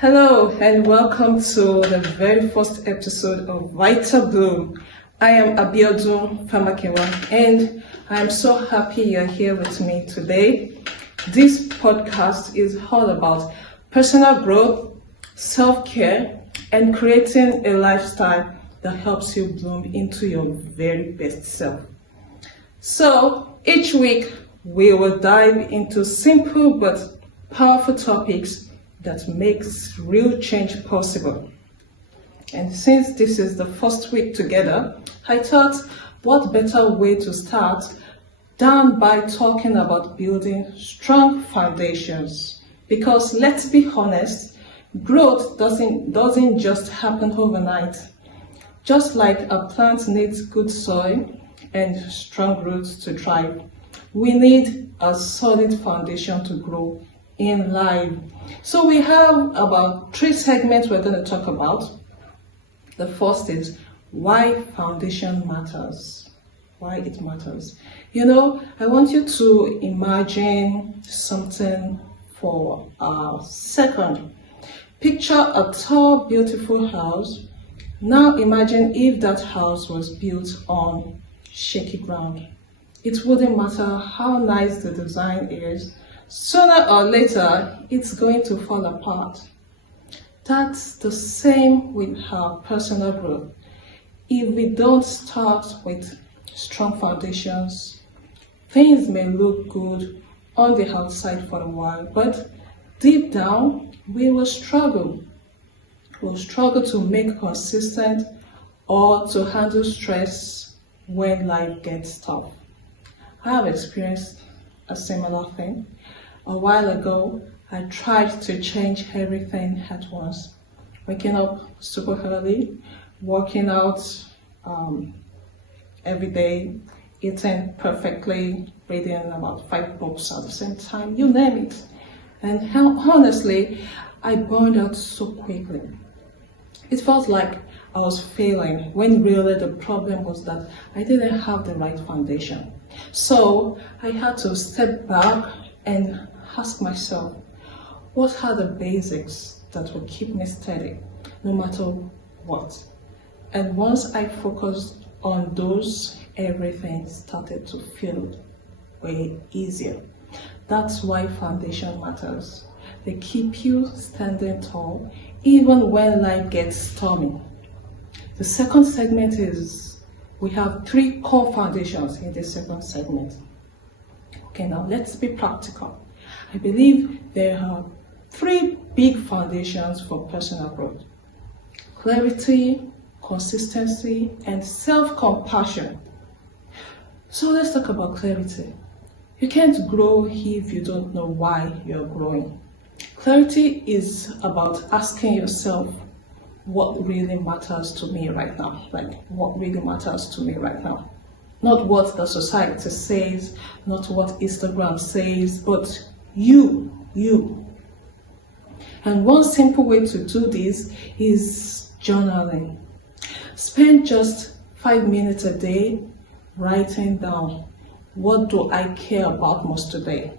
Hello and welcome to the very first episode of Vital Bloom. I am Abiodun Famakewa and I'm so happy you're here with me today. This podcast is all about personal growth, self-care, and creating a lifestyle that helps you bloom into your very best self. So each week we will dive into simple but powerful topics that makes real change possible. And since this is the first week together, I thought what better way to start than by talking about building strong foundations. Because let's be honest, growth doesn't just happen overnight. Just like a plant needs good soil and strong roots to thrive, we need a solid foundation to grow in life. So we have about 3 segments we're going to talk about. The first is why foundation matters. Why it matters. I want you to imagine something for a second. Picture a tall, beautiful house. Now imagine if that house was built on shaky ground. It wouldn't matter how nice the design is. Sooner or later, it's going to fall apart. That's the same with our personal growth. If we don't start with strong foundations, things may look good on the outside for a while, but deep down, we will struggle. We'll struggle to make consistent or to handle stress when life gets tough. I have experienced a similar thing. A while ago, I tried to change everything at once. Waking up super early, working out every day, eating perfectly, reading about 5 books at the same time, you name it. And honestly, I burned out so quickly. It felt like I was failing when really the problem was that I didn't have the right foundation. So I had to step back and ask myself, what are the basics that will keep me steady no matter what? And once I focused on those, everything started to feel way easier. That's why foundation matters. They keep you standing tall even when life gets stormy. The second segment is, we have 3 core foundations in this second segment. Okay, now let's be practical. I believe there are 3 big foundations for personal growth: clarity, consistency, and self-compassion. So let's talk about clarity. You can't grow if you don't know why you're growing. Clarity is about asking yourself, what really matters to me right now? What really matters to me right now? Not what the society says, not what Instagram says, but you. And one simple way to do this is journaling. Spend just 5 minutes a day writing down, what do I care about most today?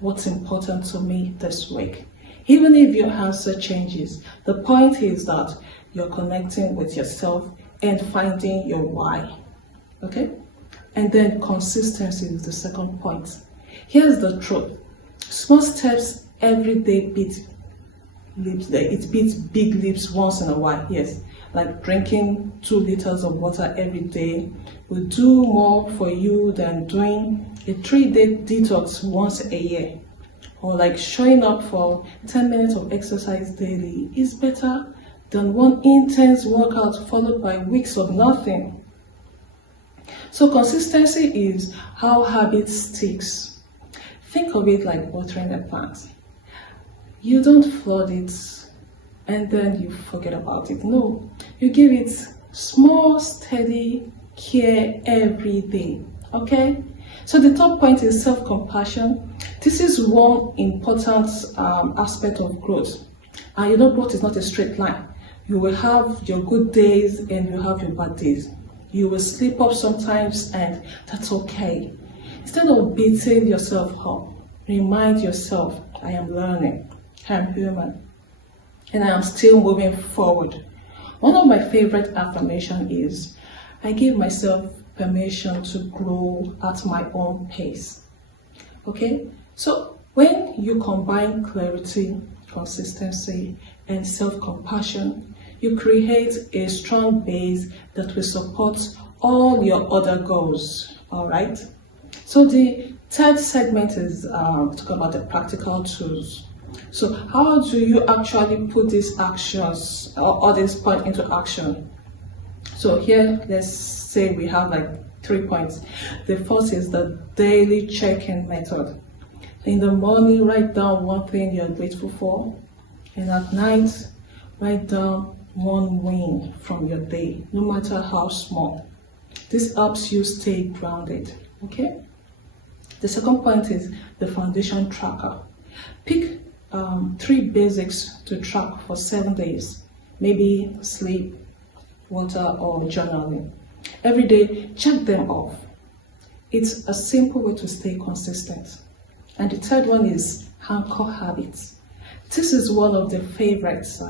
What's important to me this week? Even if your answer changes, the point is that you're connecting with yourself and finding your why. Okay? And then consistency is the second point. Here's the truth. Small steps every day beat big leaps once in a while. Yes, like drinking 2 liters of water every day will do more for you than doing a 3-day detox once a year. Or like showing up for 10 minutes of exercise daily is better than one intense workout followed by weeks of nothing. So consistency is how habit sticks. Think of it like watering a plant. You don't flood it and then you forget about it. No, you give it small, steady care every day. Okay? So the third point is self-compassion. This is one important aspect of growth. And growth is not a straight line. You will have your good days and you have your bad days. You will slip up sometimes and that's okay. Instead of beating yourself up, remind yourself, I am learning, I am human. and I am still moving forward. One of my favorite affirmations is, I give myself permission to grow at my own pace. Okay, so when you combine clarity, consistency, and self-compassion, you create a strong base that will support all your other goals. All right. So the third segment is talking about the practical tools. So how do you actually put these actions or this point into action? So here, let's say we have like 3 points. The first is the daily check-in method. In the morning, write down one thing you're grateful for, and at night, write down one win from your day, no matter how small. This helps you stay grounded, okay? The second point is the foundation tracker. Pick 3 basics to track for 7 days, maybe sleep, water, or journaling. Every day, check them off. It's a simple way to stay consistent. And the third one is anchor habits. This is one of my favorites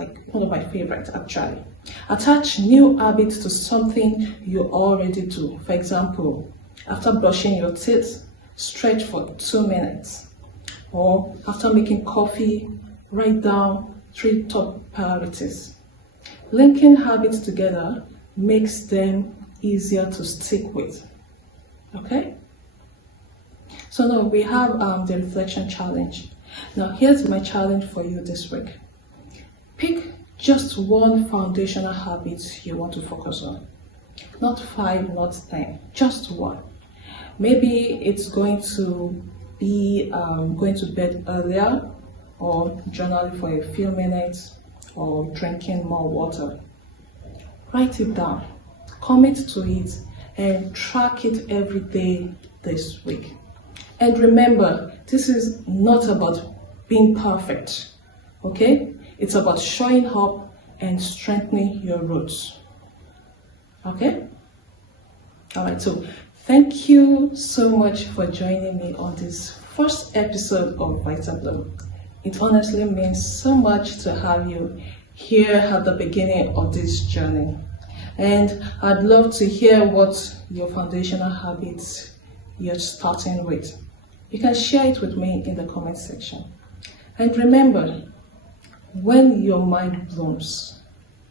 actually. Attach new habits to something you already do. For example, after brushing your teeth, stretch for 2 minutes. Or after making coffee, write down 3 top priorities. Linking habits together makes them easier to stick with. Okay? So now we have the reflection challenge. Now here's my challenge for you this week. Pick just one foundational habit you want to focus on. Not 5, not 10, just one. Maybe it's going to be going to bed earlier, or journaling for a few minutes, or drinking more water. Write it down, commit to it, and track it every day this week. And remember, this is not about being perfect, okay? It's about showing up and strengthening your roots, okay? All right, so thank you so much for joining me on this first episode of Vital Bloom. It honestly means so much to have you here at the beginning of this journey. And I'd love to hear what your foundational habits you're starting with. You can share it with me in the comment section. And remember, when your mind blooms,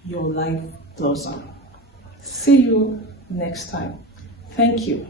your life blossoms. See you next time. Thank you.